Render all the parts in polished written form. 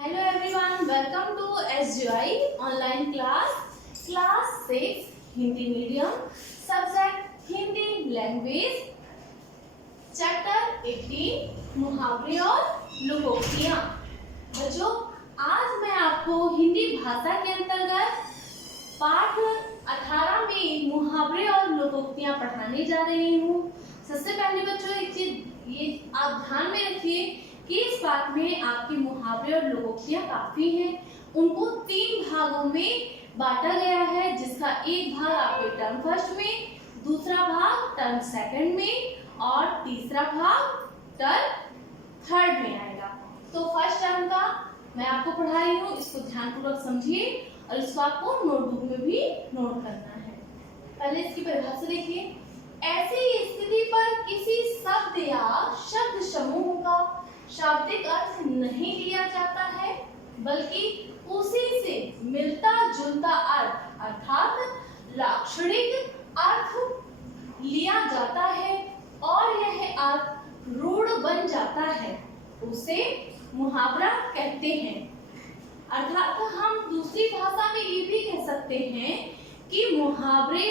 Hello everyone, welcome to SGI online class 6 Hindi medium subject Hindi language chapter 18 मुहावरे और लोकोक्तियाँ। बच्चों, आज मैं आपको हिंदी भाषा के अंतर्गत पाठ 18 में मुहावरे और लोकोक्तियाँ पढ़ाने जा रही हूँ। सबसे पहले बच्चों एक चीज ये आप ध्यान में रखिए कि इस पाठ में आपके मुहावरे और लोकोक्तियाँ काफी हैं। उनको 3 भागों में बांटा गया है, जिसका एक भाग आपके टर्म फर्स्ट में, दूसरा भाग टर्म सेकंड में और तीसरा भाग टर्म थर्ड में आएगा। तो फर्स्ट टर्म का मैं आपको पढ़ा रही हूँ, इसको ध्यानपूर्वक समझिए और इसको आपको नोटबुक में भी नोट करना है। पहले इसकी परिभाषा देखिए। ऐसी स्थिति पर किसी शब्द या शब्द समूह का शाब्दिक अर्थ नहीं लिया जाता है, बल्कि उसी से मिलता जुलता अर्थ अर्थात लाक्षणिक अर्थ लिया जाता है और यह अर्थ रूढ़ बन जाता है, उसे मुहावरा कहते हैं। अर्थात हम दूसरी भाषा में ये भी कह सकते हैं कि मुहावरे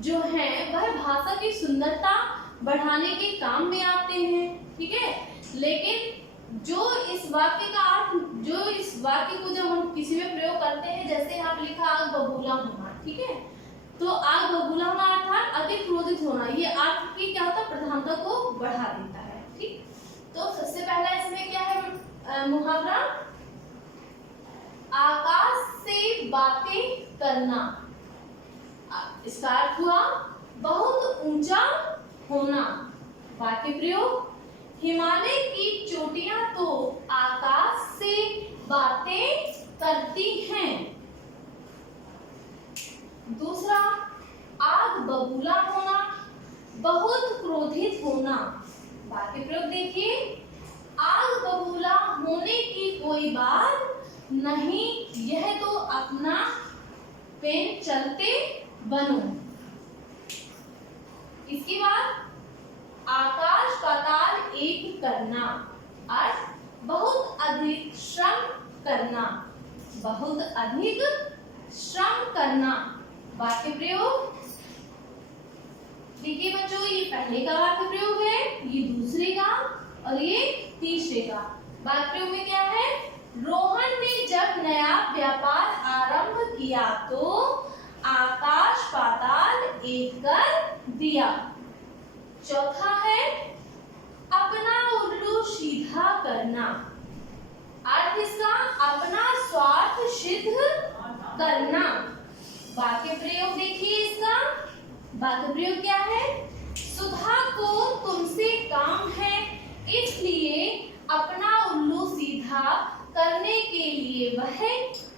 जो हैं वह भाषा की सुंदरता बढ़ाने के काम में आते हैं, ठीक है। लेकिन जो इस वाक्य का अर्थ, जो इस वाक्य को जब हम किसी में प्रयोग करते हैं, जैसे यहाँ लिखा आग बबूला होना, ठीक है, तो आग बबूला होना अर्थात अति क्रोधित होना, ये अर्थ की क्या होता है, प्रधानता को बढ़ा देता है, ठीक। तो सबसे पहला इसमें क्या है मुहावरा, आकाश से बातें करना। इसका अर्थ हुआ बहुत ऊंचा होना। वाक्य प्रयोग, हिमालय की चोटियां तो आकाश से बातें करती हैं। दूसरा, आग बबूला होना, बहुत क्रोधित होना। वाक्य प्रयोग देखिए, आग बबूला होने की कोई बात नहीं, यह तो अपना पेन चलते बनो। इसके बाद, आकाश पाताल एक करना, अर्थ बहुत अधिक श्रम करना, बहुत अधिक श्रम करना। वाक्य प्रयोग देखिए बच्चों, ये पहले का वाक्य प्रयोग है, ये दूसरे का और ये तीसरे का। वाक्य प्रयोग में क्या है, रोहन ने जब नया व्यापार आरंभ किया तो आकाश पाताल एक कर दिया। चौथा है, अपना उल्लू सीधा करना, अर्थ इसका अपना स्वार्थ सिद्ध करना। वाक्य प्रयोग देखिए इसका, वाक्य प्रयोग क्या है, सुधा को तुमसे काम है, इसलिए अपना उल्लू सीधा करने के लिए वह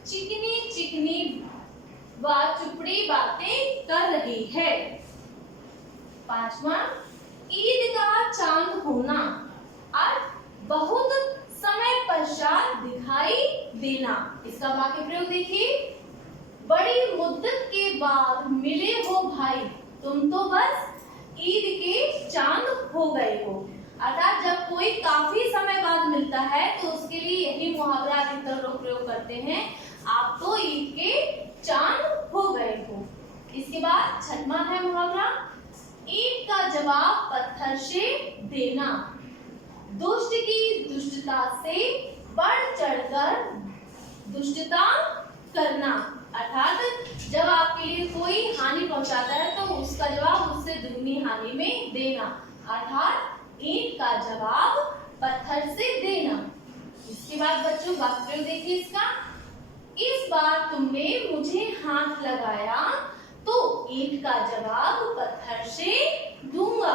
चिकनी चिकनी व चुपड़ी बातें कर रही है। पांचवा, ईद का चांद होना, अर्थ बहुत समय पश्चात दिखाई देना। इसका वाक्य प्रयोग देखिए, बड़ी मुद्दत के बाद मिले हो भाई, तुम तो बस ईद के चांद हो गए हो। अर्थात जब कोई काफी समय बाद मिलता है तो उसके लिए यही मुहावरा अधिकतर लोग प्रयोग करते हैं, आप तो ईद के चांद हो गए हो। इसके बाद छठवां है मुहावरा, ईंट का जवाब पत्थर से देना, दुष्ट की दुष्टता से बढ़ चढ़कर दुष्टता करना। अर्थात जब आपके लिए कोई हानि पहुंचाता है तो उसका जवाब उससे दुगनी हानि में देना, अर्थात ईंट का जवाब पत्थर से देना। इसके बाद बच्चों वाक्य प्रयोग देखिए इसका, इस बार तुमने मुझे हाथ लगाया तो ईंट का जवाब पत्थर से दूंगा।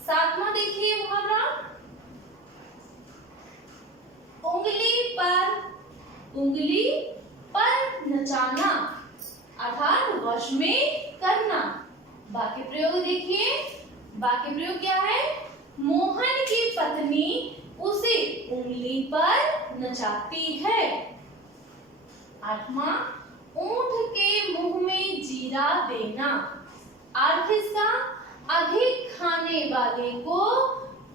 सातवां देखिए मुहावरा, उंगली पर नचाना, अर्थात वश में करना। वाक्य प्रयोग देखिए, वाक्य प्रयोग क्या है, मोहन की पत्नी उसे उंगली पर नचाती है। आठवां, ऊंट के मुंह में जीरा देना, अर्थ इसका अधिक खाने वाले को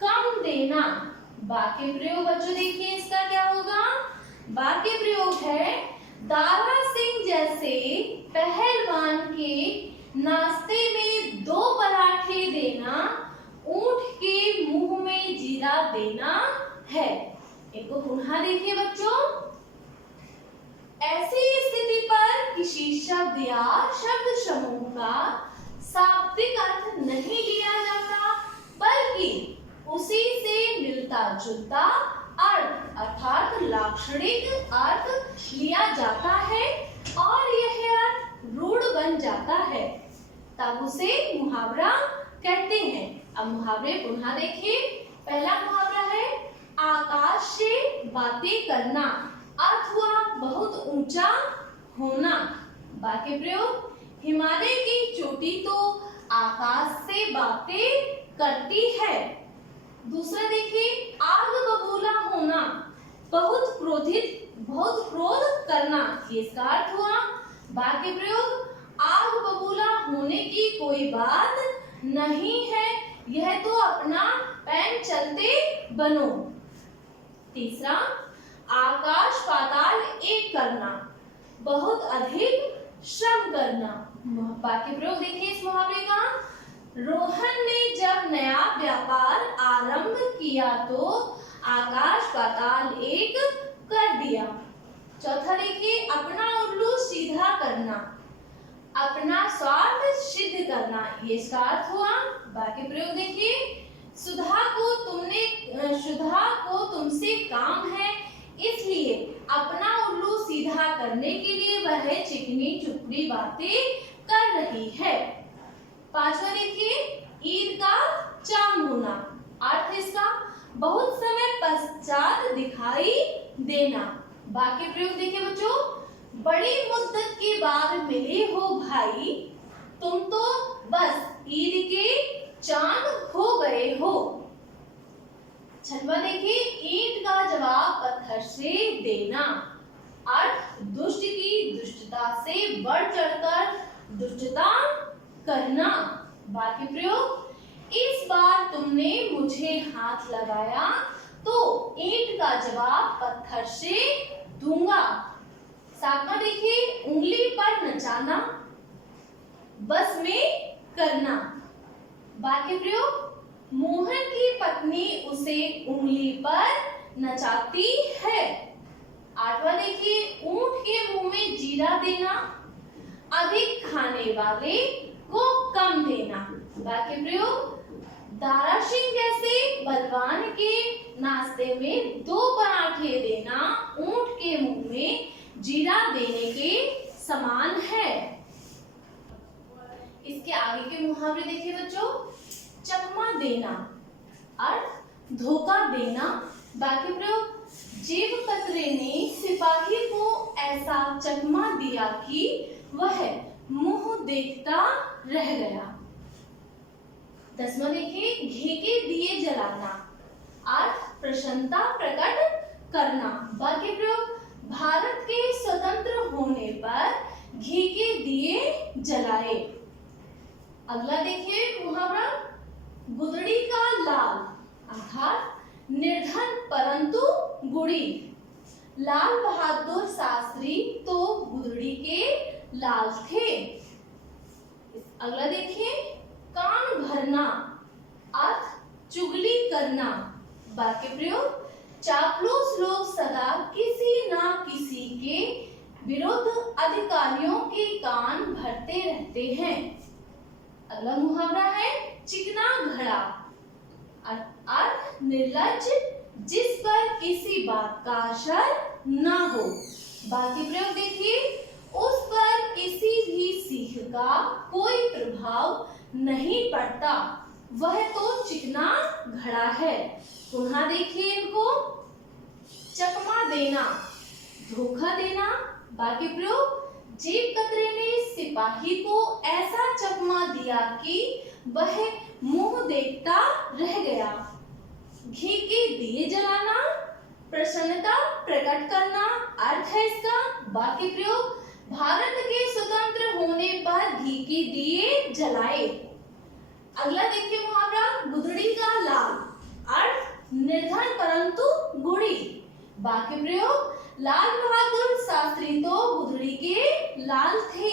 कम देना। वाक्य प्रयोग बच्चों देखिए इसका क्या होगा, वाक्य प्रयोग है दारा सिंह जैसे पहलवान के नाश्ते में 2 पराठे देना ऊंट के मुंह में जीरा देना है। एक को पुनः देखिए बच्चों। ऐसी स्थिति पर किसी शब्द या शब्द समूह का शाब्दिक अर्थ नहीं लिया जाता बल्कि उसी से मिलता जुलता अर्थ अर्थात लाक्षणिक अर्थ लिया जाता है और यह अर्थ रूढ़ बन जाता है, तब उसे मुहावरा कहते हैं। अब मुहावरे पुनः देखिए। पहला मुहावरा है आकाश से बातें करना, अर्थ हुआ बहुत ऊंचा होना। वाक्य प्रयोग हिमालय की चोटी तो आकाश से बातें करती है। दूसरा देखिए आग बबूला होना, बहुत क्रोध करना, ये इसका अर्थ हुआ। वाक्य प्रयोग आग बबूला होने की कोई बात नहीं है, यह तो अपना पैन चलते बनो। तीसरा आकाश पाताल एक करना, बहुत अधिक श्रम करना। वाक्य प्रयोग देखिए इस मुहावरे का। रोहन ने जब नया व्यापार आरंभ किया तो आकाश पाताल एक कर दिया। चौथा देखिए अपना उल्लू सीधा करना, अपना स्वार्थ सिद्ध करना, ये इसका अर्थ हुआ। वाक्य प्रयोग देखिए सुधा को तुमसे काम है इसलिए अपना उल्लू सीधा करने के लिए वह चिकनी चुपड़ी बातें कर रही है। पांचवा देखिए ईद का चांद होना, अर्थ इसका बहुत समय पश्चात दिखाई देना। वाक्य प्रयोग देखिए बच्चों बड़ी मुद्दत के बाद मिले हो भाई, तुम तो बस ईद के चांद हो गए हो। छठवां देखिए ईंट का जवाब पत्थर से देना, अर्थ दुष्ट की दुष्टता से बढ़ चढ़कर दुष्टता करना। वाक्य प्रयोग इस बार तुमने मुझे हाथ लगाया तो ईंट का जवाब पत्थर से दूंगा। सातवां देखिए उंगली पर नचाना, बस में करना। वाक्य प्रयोग मोहन की पत्नी उसे उंगली पर नचाती है। आठवां देखिए ऊंट के मुंह में जीरा देना, अधिक खाने वाले को कम देना। वाक्य प्रयोग दारा सिंह जैसे बलवान के नाश्ते में 2 पराठे देना ऊंट के मुंह में जीरा देने के समान है। इसके आगे के मुहावरे देखिए बच्चों। चकमा देना, अर्थ धोखा देना। वाक्य प्रयोग जीव कतरे ने सिपाही को ऐसा चकमा दिया कि वह मुंह देखता रह गया। 10वां देखिए घी के दिए जलाना, अर्थ प्रसन्नता प्रकट करना। वाक्य प्रयोग भारत के स्वतंत्र होने पर घी के दिए जलाए। अगला देखिए मुहावरा गुदड़ी का लाल, अर्थात निर्धन परंतु गुड़ी। लाल बहादुर शास्त्री तो गुदड़ी के लाल थे। अगला देखिए कान भरना, अर्थ चुगली करना। वाक्य प्रयोग चापलूस लोग सदा किसी ना किसी के विरुद्ध अधिकारियों के कान भरते रहते हैं। अगला मुहावरा है चिकना घड़ा, अर्थ निर्लज्ज जिस पर किसी बात का असर ना हो। बाकी प्रयोग देखिए उस पर किसी भी सीख का कोई प्रभाव नहीं पड़ता, वह तो चिकना घड़ा है। पुनः देखिए इनको चकमा देना, धोखा देना। बाकी प्रयोग जीव कतरे ने सिपाही को ऐसा चकमा दिया कि वह मुंह देखता रह गया। घी के दिए जलाना, प्रसन्नता प्रकट करना, अर्थ है इसका। वाक्य प्रयोग भारत के स्वतंत्र होने पर घी के दिए जलाए। अगला देखिए मुहावरा गुदड़ी का लाल, अर्थ निर्धन परंतु गुड़ी। वाक्य प्रयोग लाल बहादुर शास्त्री तो गुदड़ी के लाल थे।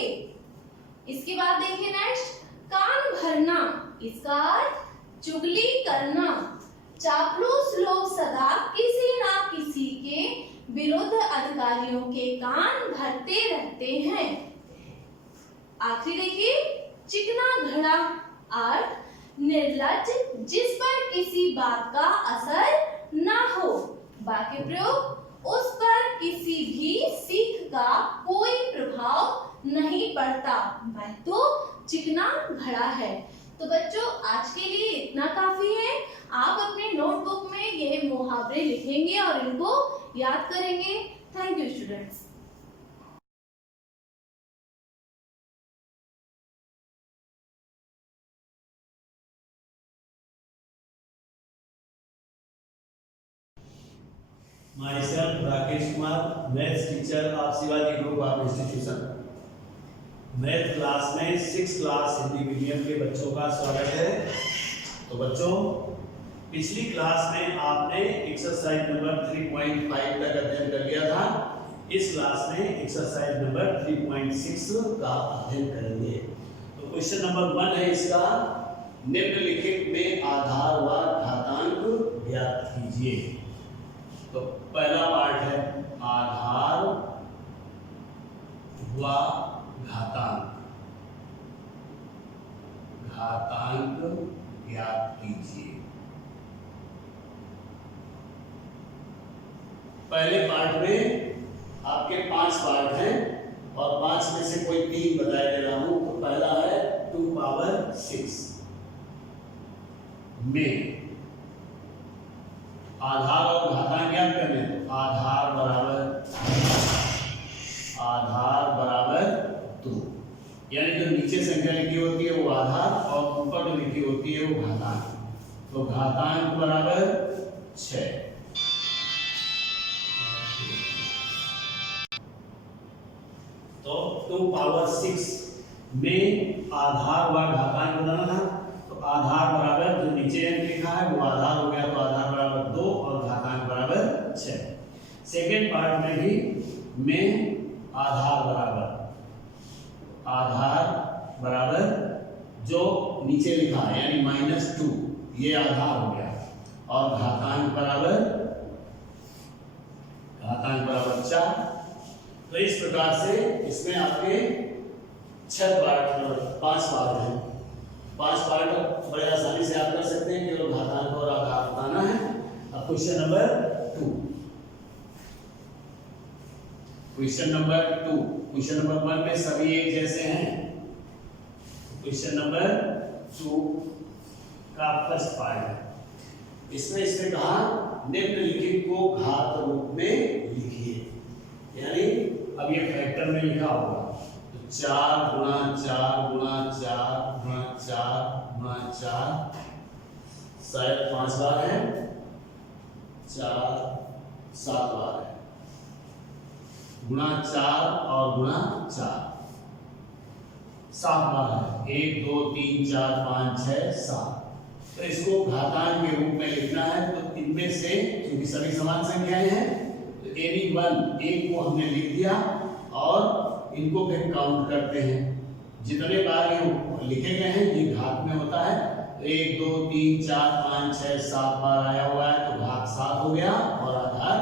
इसके बाद देखिए नेक्स्ट, कान भरना, इसका अर्थ चुगली करना। चापलूस लोग सदा किसी ना किसी के विरुद्ध अधिकारियों के कान भरते रहते हैं। आखिरी देखिए, चिकना घड़ा, अर्थ निर्लज, जिस पर किसी बात का असर ना हो। वाक्य प्रयोग, उस पर किसी भी सीख का कोई प्रभाव नहीं पड़ता, वह तो चिकना घड़ा है। तो बच्चों आज के लिए इतना काफी है। आप अपने नोटबुक में ये मुहावरे लिखेंगे और इनको याद करेंगे। Thank you students. Myself Rakesh Kumar, maths teacher of Shivaji group of institution. Math class में 6th क्लास हिंदी मीडियम के बच्चों का स्वागत है। तो बच्चों, पिछली क्लास में आपने एक्सरसाइज नंबर 3.5 तक अध्ययन कर लिया था। इस क्लास में एक्सरसाइज नंबर 3.6 का अध्ययन करेंगे। तो क्वेश्चन नंबर 1 है इसका, निम्नलिखित में आधार व घातांक ज्ञात कीजिए। तो पहला पार्ट है आधार व घातांक। घातांक ज्ञात कीजिए। पहले पार्ट में आपके 5 पार्ट हैं और 5 में से कोई 3 बताया दे रहा हूं। तो पहला है 2 पावर 6 में आधार और घातांक ज्ञात करने। तो आधार बराबर 2, यानी जो नीचे संख्या लिखी होती है वो आधार और ऊपर जो लिखी होती है वो घातांक। तो घातांक बराबर 6। तो 2 पावर 6 में आधार व घातांक बनाना था। तो आधार बराबर जो नीचे लिखा है वो आधार हो गया, तो आधार बराबर 2 और घातांक बराबर 6। सेकेंड पार्ट में भी में आधार बराबर जो नीचे लिखा है यानी -2, ये आधार हो गया, और घातांक बराबर 4। तो इस प्रकार से इसमें आपके 5 पार्ट हैं। 5 पार्ट बड़े आसानी से आप कर सकते हैं, केवल घातांक और आधार बताना है। अब क्वेश्चन नंबर 2। क्वेश्चन नंबर 1 में सभी एक जैसे हैं। क्वेश्चन नंबर 2 का फर्स्ट पार्ट है। इसमें कहा निम्नलिखित को घात रूप में लिखिए, यानी अब ये फैक्टर में लिखा होगा। तो 4 गुणा 4 गुणा 4 गुणा 4 गुणा 4, शायद 5 बार है, 4 7 बार है, गुणा 4 और गुणा 4 7 बार है। 1 2 3 4 5 6 7। तो इसको घातांक के रूप में लिखना है। तो इनमें से क्योंकि सभी समान संख्याएं हैं, तो any1 एक को हमने लिख दिया और इनको फिर काउंट करते हैं। जितने बार ये लिखे गए हैं ये घात में होता है। तो 1 2 3 4 5 6 7 बार आया हुआ है, तो घात 7 हो गया और आधार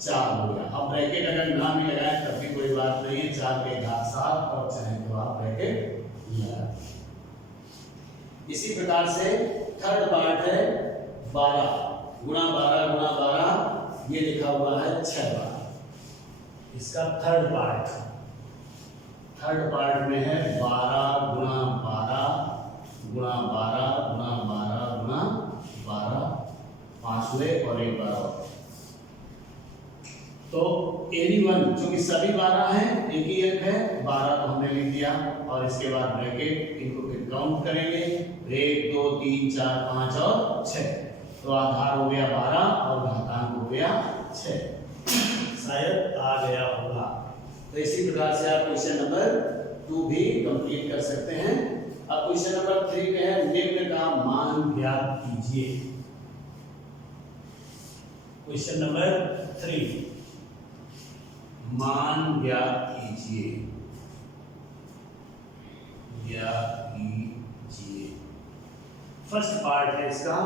4 हो गया। अब ब्रैकेट अगर ना भी लगाए तब भी कोई बात नहीं है, 4 के घात 7 और चाहे तो आप ब्रैकेट लगा। इसी प्रकार से थर्ड पार्ट है 12 गुणा 12 गुणा 12, ये लिखा हुआ है 6 बार। इसका थर्ड पार्ट में है 12 गुणा 12 गुणा 12 गुणा 12 गुणा 12, 5 हुए और 1 12। तो any1 चूंकि सभी 12 हैं, एक ही अंक है, 12 तो हमने लिख दिया और इसके बाद ब्रैकेट, इनको फिर काउंट करेंगे। 1 2 3 4 5 और 6, तो आधार हो गया 12 और घातांक हो गया 6। शायद आ गया होगा। तो इसी प्रकार से आप क्वेश्चन नंबर 2 भी कंप्लीट कर सकते हैं। अब क्वेश्चन नंबर 3 में है निम्न का मान ज्ञात कीजिए। क्वेश्चन नंबर 3, मान ज्ञात कीजिए, फर्स्ट पार्ट है इसका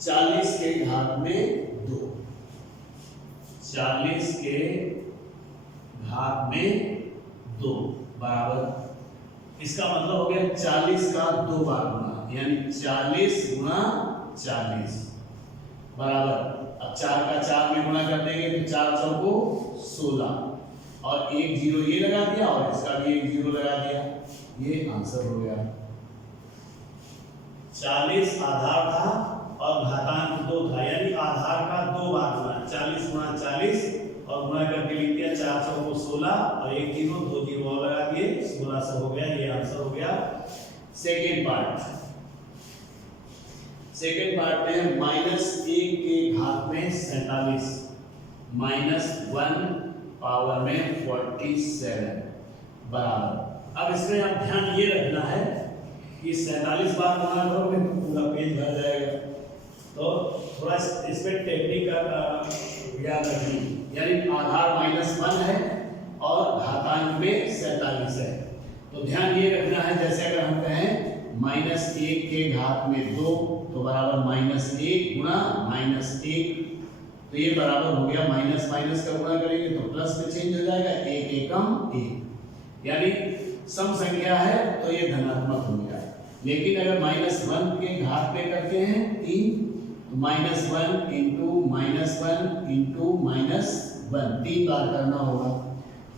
40 के घात में 2, 40 के घात में 2 बराबर, इसका मतलब हो गया 40 का 2 बार गुना, यानी 40 गुना 40 बराबर। अब 4 का 4 में गुना कर देंगे तो 4 चौको 16 और एक जीरो ये लगा दिया और इसका भी एक जीरो लगा दिया, ये आंसर हो गया। 40 आधार था और घातांक 2 था, यानी आधार का 2 बार गुना, 40 गुना 40 और गुना करके लिख दिया 4 चौको 16 और एक जीरो 2 जीरो और लगा दिए, 16 से हो गया, ये आंसर हो गया। सेकेंड पार्ट में -1 के घात में 47 -1 पावर में 47 बराबर। अब इसमें आप ध्यान ये रखना है कि 47 बार गुना करोगे तो पूरा पेज भर जाएगा, तो थोड़ा इसमें टेक्निक का याद रखिए, यानी आधार -1 है और घातांक में 47 है, तो ध्यान ये रखना है। जैसे अगर हम कहें -1 के घात में 2 तो बराबर -1 गुना -1, तो ये बराबर हो गया, माइनस माइनस का गुणा करेंगे तो प्लस में चेंज हो जाएगा, 1 एकम 1, यानी सम संख्या है तो ये धनात्मक हो गया। लेकिन अगर -1 के घात में करते हैं 3 तो -1 इंटू -1 इंटू -1 3 बार करना होगा।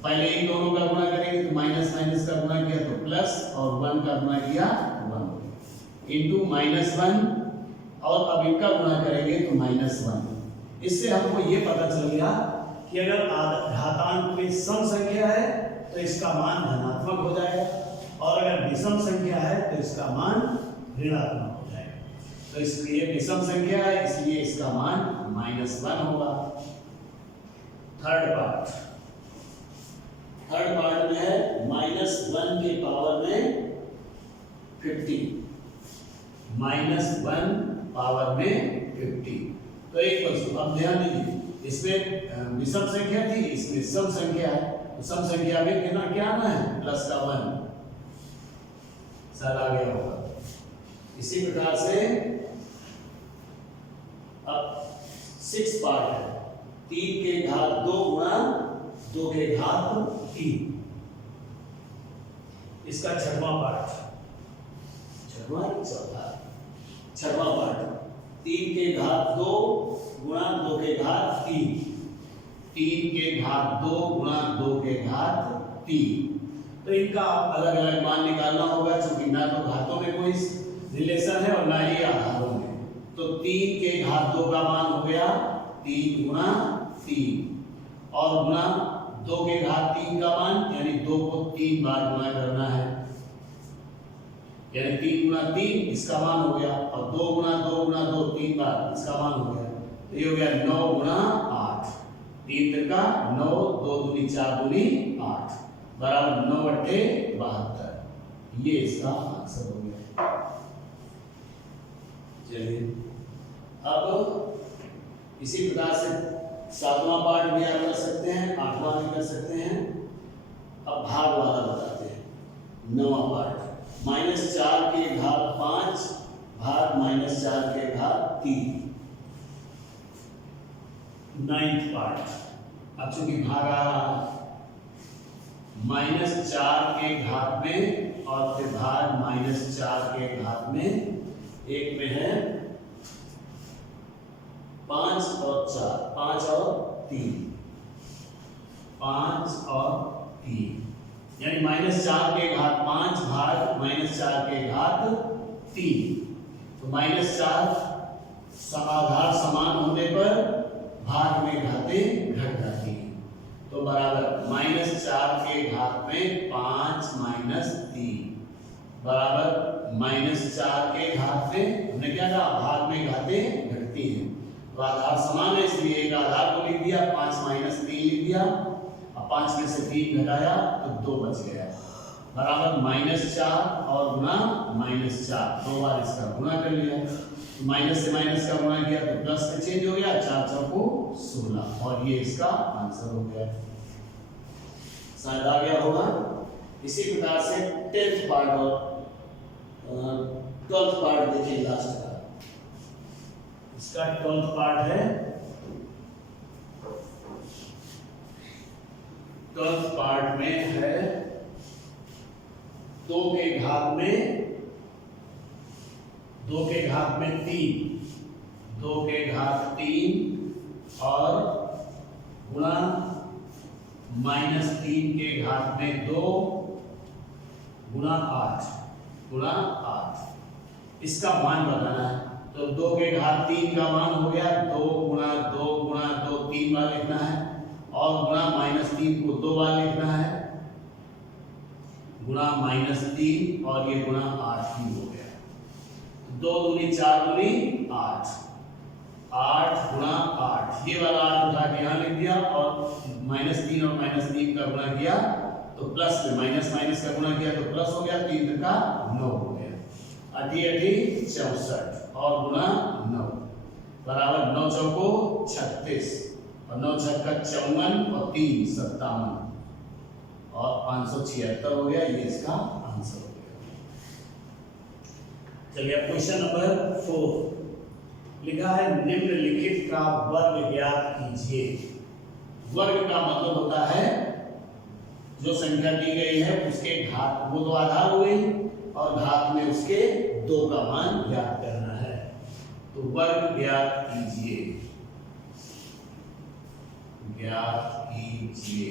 पहले इन दोनों का गुणा करेंगे तो माइनस माइनस का गुणा किया तो प्लस और 1 का गुणा किया 1 इंटू -1 और अब इनका गुणा करेंगे तो -1। इससे हमको ये पता चल गया कि अगर घातांक में सम संख्या है तो इसका मान धनात्मक हो जाएगा और अगर विषम संख्या है तो इसका मान ऋणात्मक हो जाएगा। तो इसलिए विषम संख्या है इसलिए इसका मान -1 होगा। थर्ड पार्ट में है -1 के पावर में 50, -1 पावर में 50, तो एक वस्तु। अब ध्यान दीजिए, इसमें विषम संख्या थी, इसमें सम संख्या है, तो सम संख्या में कितना क्या आना है, प्लस का 1 सर आ गया होगा। इसी प्रकार से अब 6 पार्ट है, 3 के घात 2 गुणा 2 के घात 3, इसका छठवां पार्ट, छठवां पार्ट 3 के घात 2 गुणा 2 के घात 3, 3 के घात 2 गुणा 2 के घात 3, तो इनका अलग अलग मान निकालना होगा, क्योंकि ना तो घातों में कोई रिलेशन है और ना ही आधारों में। तो 3 के घात 2 का मान हो गया 3 गुणा 3 और गुणा 2 के घात 3 का मान, यानी 2 को 3 बार गुणा करना है, यानी 3 गुणा 3 इसका मान हो गया और 2 गुणा 2 गुणा 2 3 बार इसका मान हो गया, तो ये हो गया 9 गुणा 8, 3 तिरका 9, 2 दूनी 4 दूनी 8 बराबर 9 बटे 72, ये इसका आंसर हो गया। चलिए अब इसी प्रकार से 7वां पार्ट भी आप कर सकते हैं, 8वां भी कर सकते हैं। अब भाग वाला बताते हैं। 9वां पार्ट -4 के घात 5 भाग -4 के घात 3। 9th पार्ट, अब चूंकि भाग आ रहा -4 के घात में और फिर भाग -4 के घात में, एक में है 5 और 4, 5 और 3, 5 और 3, यानी -4 के घात 5 भाग -4 के घात 3, तो -4 आधार समान होने पर भाग में घातें घट जाती हैं, तो बराबर -4 के घात में 5 - 3 बराबर -4 के घात में, हमने क्या कहा भाग में घातें घटती हैं, तो आधार समान है इसलिए एक आधार को लिख दिया, 5 - 3 लिख दिया, अब 5 में से 3 घटाया तो 2 बच गया बराबर -4 और गुना -4, 2 बार इसका गुणा कर लिया, माइनस से माइनस का गुणा किया तो प्लस में चेंज हो गया, 4 चौको 16 और ये इसका आंसर हो गया। शायद आ गया होगा। इसी प्रकार से 10th पार्ट और 12th पार्ट देखिए लास्ट का। इसका 12th पार्ट है, 12th पार्ट में है 2 के घात में 3, 2 के घात 3 और गुणा -3 के घात में 2 गुणा 8। इसका मान बताना है। तो 2 के घात 3 का मान हो गया 2 गुणा 2 गुणा 2 3 बार लिखना है, और गुणा -3 को 2 बार लिखना है, गुणा -3 और ये गुणा 8 ही हो गया। 2 दूनी 4 दूनी 8, 8 गुणा 8, ये वाला 8 उठा के यहाँ लिख दिया, और -3 और -3 का गुणा किया तो प्लस में माइनस का गुणा किया तो प्लस हो गया, 3 का 9 हो गया। 8 8 64 और गुणा 9 बराबर 9 चौको 36 और 9 छक्का 54 और 3 57 और 576 हो गया। ये इसका आंसर हो गया। चलिए अब क्वेश्चन नंबर 4 लिखा है निम्नलिखित का वर्ग ज्ञात कीजिए। वर्ग का मतलब होता है जो संख्या दी गई है उसके घात, वो 2 आधार हुए और घात में उसके 2 का मान ज्ञात करना है। तो वर्ग ज्ञात कीजिए, ज्ञात कीजिए।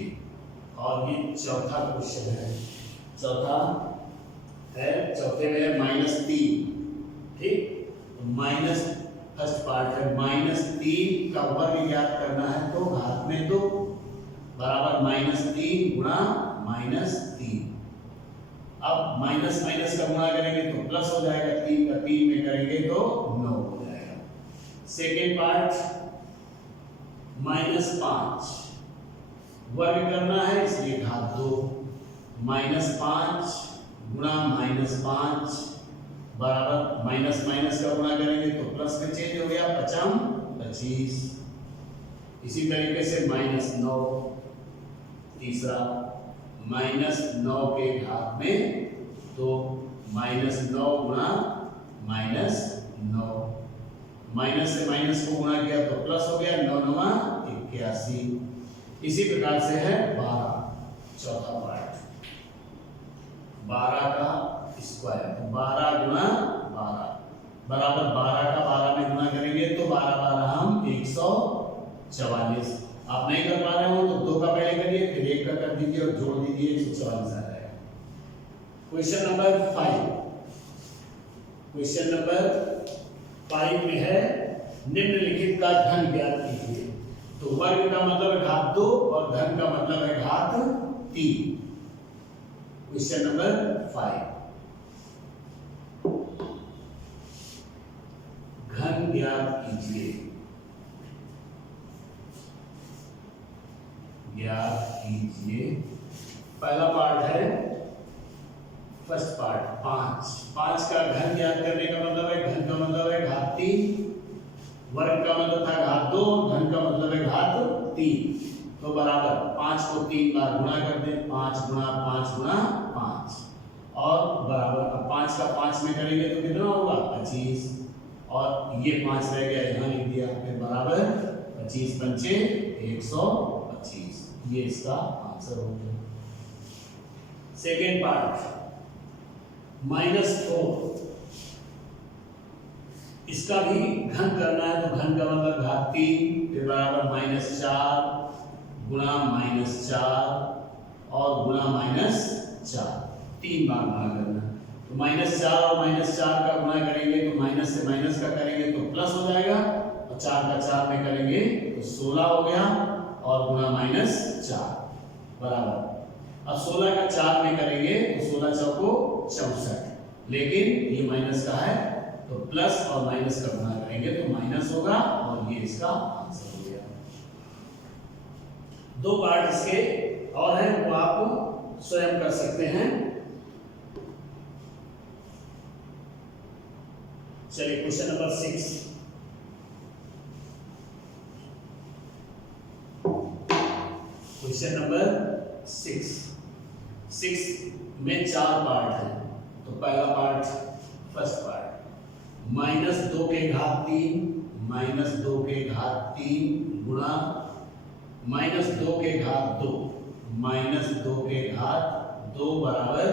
और ये चौथा क्वेश्चन है, चौथा है, चौथे में है -3, ठीक। तो माइनस फर्स्ट पार्ट है -3 का वर्ग ज्ञात करना है, तो घात में 2 बराबर -3 गुणा -3। अब माइनस का गुणा करेंगे तो प्लस हो जाएगा, 3 का 3 में करेंगे तो 9 हो जाएगा। सेकेंड पार्ट -5 वर्ग करना है इसलिए घात 2, -5 गुणा -5 बराबर माइनस का गुणा करेंगे तो प्लस में चेंज हो गया, 5 25। इसी तरीके से -9 तीसरा, -9 के घात में तो -9 गुणा -9, माइनस से माइनस को गुणा किया तो प्लस हो गया, 9 9 81। इसी प्रकार से है 12 चौथा पार्ट, 12 का स्क्वायर, 12 गुणा 12 बराबर 12 का 12 में गुणा करेंगे तो 12 12 हम 144। आप नहीं कर पा रहे हो तो 2 का पहले करिए, फिर 1 का कर दीजिए और जोड़ दीजिए, 144 आ जाएगा। क्वेश्चन नंबर 5, क्वेश्चन नंबर 5 में है निम्नलिखित का घन ज्ञात कीजिए। तो वर्ग का मतलब है घात 2 और घन का मतलब है घात 3। क्वेश्चन नंबर 5, घन ज्ञात कीजिए, ज्ञात कीजिए। पहला पार्ट है फर्स्ट पार्ट 5 का घन ज्ञात करने का मतलब है, घन का मतलब है घात 3, वर्ग का मतलब था घात 2, घन का मतलब है घात 3। तो बराबर 5 को 3 बार गुणा कर दें, 5 गुणा 5 गुणा 5 और बराबर, अब 5 का 5 में करेंगे तो कितना होगा 25 और ये 5 रह गया यहाँ लिख दिया, फिर बराबर 25 पंचे 125। ये इसका आंसर हो गया। सेकेंड पार्ट -4, इसका भी घन करना है तो घन का मतलब घात 3 फिर बराबर -4 गुणा -4 और गुणा -4, 3 बार गुणा करना। तो -4 और -4 का गुणा करेंगे तो माइनस से माइनस का करेंगे तो प्लस हो जाएगा, और 4 का 4 में करेंगे तो 16 हो गया और गुणा -4 बराबर। अब 16 का 4 में करेंगे तो 16 चौको 64, लेकिन ये माइनस का है तो प्लस और माइनस का गुणा करेंगे तो माइनस होगा और ये इसका आंसर हो गया। 2 पार्ट इसके और हैं, वो आप स्वयं कर सकते हैं। चलिए क्वेश्चन नंबर 6, क्वेश्चन नंबर 6। 6 में 4 पार्ट हैं, तो पहला पार्ट, फर्स्ट पार्ट, -2 के घात 3, -2 के घात 3 गुणा -2 के घात 2, -2 के घात 2 बराबर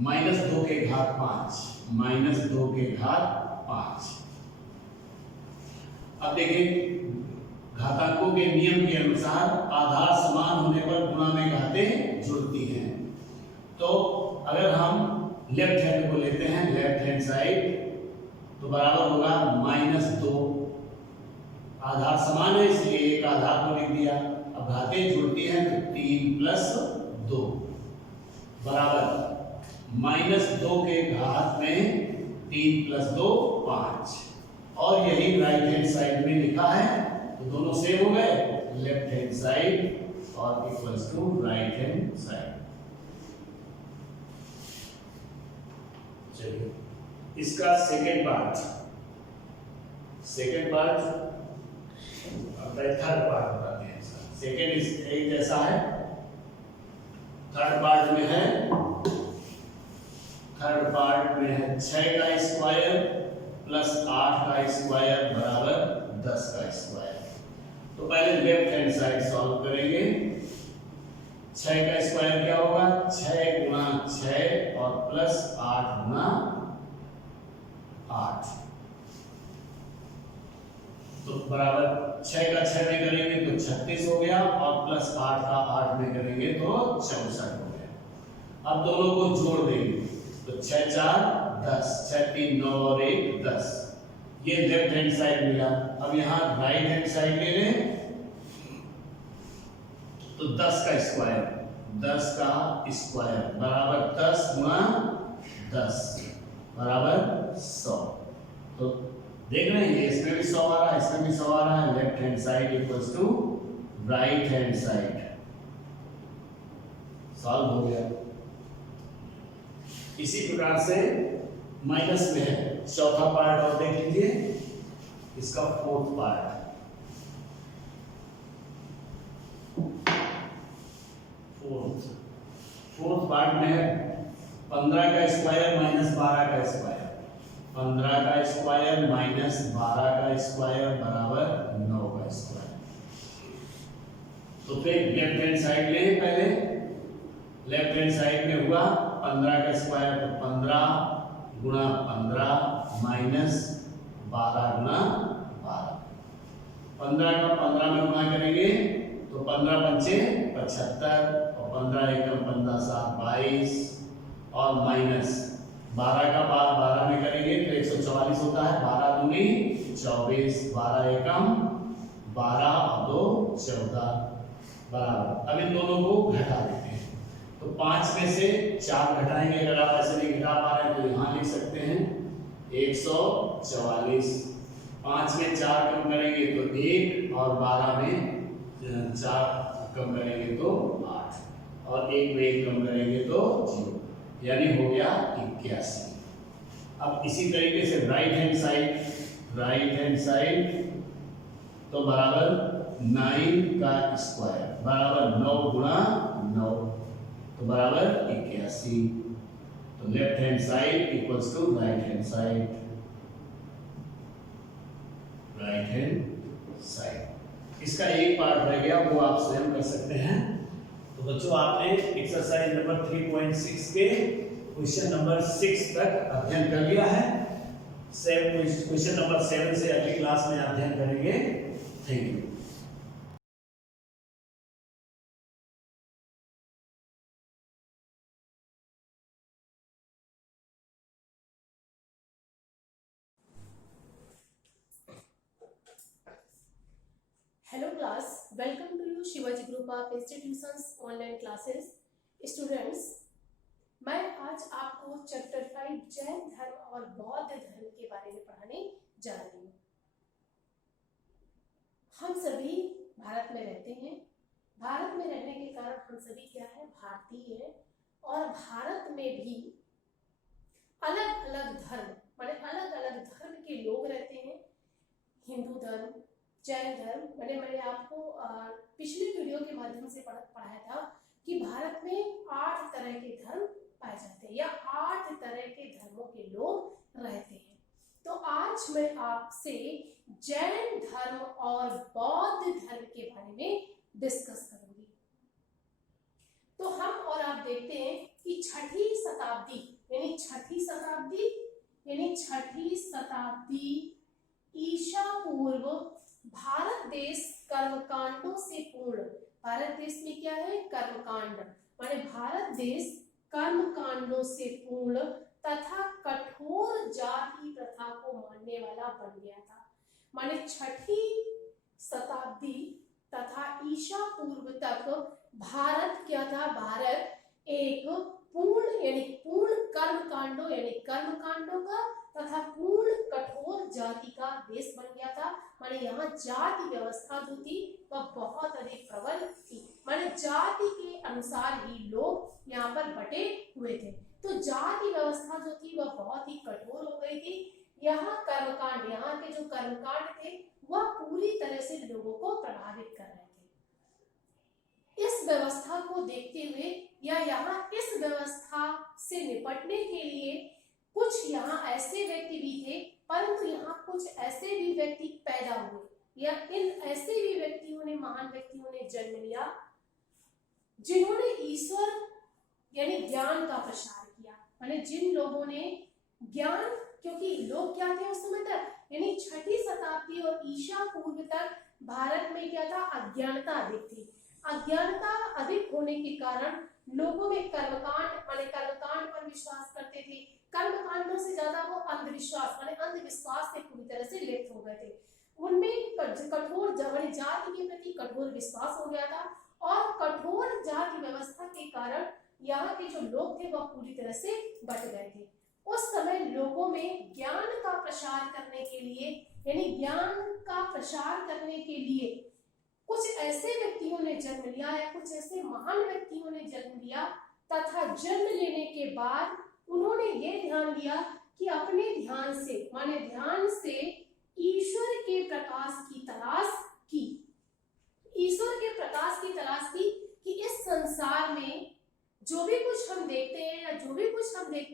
-2 के घात 5, -2 के घात 5। अब देखिए, घातांकों के नियम के अनुसार आधार समान होने पर गुणा में घातें जुड़ती हैं। तो अगर हम लेफ्ट हैंड को लेते हैं, लेफ्ट हैंड साइड, तो बराबर होगा -2। आधार समान है इसलिए एक आधार को लिख दिया। अब घातें जुड़ती हैं तो 3 + 2 बराबर -2 के घात में 3 + 2 5। और यही राइट हैंड साइड में लिखा है, तो दोनों सेम हो गए, लेफ्ट हैंड साइड और equals to right hand side. चलिए, इसका सेकेंड पार्ट, अब थर्ड पार्ट बताते हैं। सेकेंड एक जैसा है, थर्ड पार्ट में है 6 का स्क्वायर प्लस 8 का स्क्वायर बराबर 10 का स्क्वायर। तो पहले लेफ्ट हैंड साइड सॉल्व करेंगे। 6 का स्क्वायर क्या होगा? 6 गुणा 6 और प्लस 8 गुणा 8, तो बराबर 6 का 6 में करेंगे तो 36 हो गया, और प्लस 8 का 8 में करेंगे तो 64 हो गया। अब दोनों को जोड़ देंगे तो 6 × 4 = 10, 6 × 3 = 9 और 1 = 10। ये लेफ्ट हैंड साइड मिला। अब यहाँ राइट हैंड साइड ले लें तो 10 का स्क्वायर, 10 का स्क्वायर बराबर 10 गुणा 10 बराबर 100। तो देख रहे हैं, इसमें भी 100 आ रहा है, इसमें भी 100 आ रहा है। Left hand side equals to right hand side. Solve हो गया। इसी प्रकार से माइनस में है, चौथा पार्ट और देख लीजिए, इसका फोर्थ पार्ट। फोर्थ पार्ट में है 15 का स्क्वायर माइनस 12 का स्क्वायर, 15 का स्क्वायर माइनस 12 का स्क्वायर बराबर 9 का स्क्वायर। तो फिर लेफ्ट हैंड साइड ले, पहले लेफ्ट हैंड साइड में हुआ 15 का स्क्वायर, तो 15 गुणा 15 माइनस 12 गुणा 12। 15 का 15 में गुणा करेंगे तो 15 पंचे 75 और 15 एकम 15 7 22 और माइनस 12 का 12 में करेंगे तो 144 होता है। 12 दूनी 24, 12 एकम 12 और 2 14 बराबर। अब इन दोनों को घटा देते हैं, तो 5 में से 4 घटाएंगे। अगर आप ऐसे नहीं घटा पा रहे हैं तो यहाँ लिख सकते हैं 144। 5 में 4 कम करेंगे तो 1 और 12 में 4 कम करेंगे तो 8 और 1 में 1 कम करेंगे तो 0, यानी हो गया 81। अब इसी तरीके से राइट हैंड साइड तो बराबर 9 का स्क्वायर बराबर 9 गुणा 9 तो बराबर 81। तो left hand side equals to right hand side, right hand side. इसका एक पार्ट रह गया, वो आप स्वयं कर सकते हैं। तो बच्चों, आपने एक्सरसाइज नंबर 3.6 के क्वेश्चन नंबर 6 तक अध्ययन कर लिया है। क्वेश्चन नंबर 7 से अगली क्लास में अध्ययन करेंगे। Thank you. Hello class, welcome to you Shivaji group of institutions online classes. Students, मैं आज आपको चैप्टर 5 जैन धर्म और बौद्ध धर्म के बारे में पढ़ाने जा रही हूँ। हम सभी भारत में रहते हैं। भारत में रहने के कारण हम सभी क्या है, भारतीय हैं। और भारत में भी अलग अलग धर्म माने अलग अलग धर्म के लोग रहते हैं। हिंदू धर्म, जैन धर्म, मैंने आपको पिछले वीडियो के माध्यम से पढ़ाया था कि भारत में 8 तरह के धर्म पाए जाते हैं या 8 तरह के धर्मों के लोग रहते हैं। तो आज मैं आपसे जैन धर्म और बौद्ध धर्म के बारे में डिस्कस करूंगी। तो हम और आप देखते हैं कि छठी शताब्दी ईसा पूर्व भारत देश कर्मकांडों से पूर्ण, भारत देश में क्या है, कर्मकांड, माने भारत देश कर्मकांडों से पूर्ण तथा कठोर जाति प्रथा को मानने वाला बन गया था। माने छठी शताब्दी तथा ईसा पूर्व तक भारत क्या था, भारत एक पूर्ण कर्मकांडों का तथा पूर्ण कठोर जाति का देश बन गया था। माने यहाँ जाति व्यवस्था जो थी वह बहुत अधिक प्रबल थी। माने जाति के अनुसार ही लोग यहाँ पर बटे हुए थे। तो जाति व्यवस्था जो थी वह बहुत ही कठोर हो गई थी। यहाँ के जो कर्मकांड थे वह पूरी तरह से लोगों को प्रभावित कर रहे थे। इस व्यवस्था को देखते हुए या यहाँ इस व्यवस्था से निपटने के लिए कुछ यहाँ ऐसे व्यक्ति भी थे, परंतु यहाँ कुछ ऐसे भी व्यक्ति पैदा हुए या इन ऐसे भी व्यक्तियों ने, महान व्यक्तियों ने जन्म लिया जिन्होंने ईश्वर यानी ज्ञान का प्रसार किया। माने जिन लोगों ने ज्ञान, क्योंकि लोग क्या थे उस समय तक, यानी छठी शताब्दी और ईसा पूर्व तक भारत में क्या था, अज्ञानता अधिक थी। अज्ञानता अधिक होने के कारण लोगों में कर्मकांड पर विश्वास करते थे। कर्मकांडों से ज्यादा वो अंधविश्वास से पूरी तरह से लिप्त हो गए थे। उनमें कठोर जाति के प्रति कठोर विश्वास हो गया था और कठोर जाति व्यवस्था के कारण यहाँ के जो लोग थे वह पूरी तरह से बट गए थे। उस समय लोगों में ज्ञान का प्रसार करने के लिए कुछ ऐसे व्यक्तियों ने जन्म लिया या कुछ ऐसे महान व्यक्तियों ने जन्म लिया तथा जन्म लेने के बाद उन्होंने ये ध्यान दिया कि अपने ध्यान से ईश्वर के प्रकाश की तलाश की कि इस संसार में जो भी कुछ हम देखते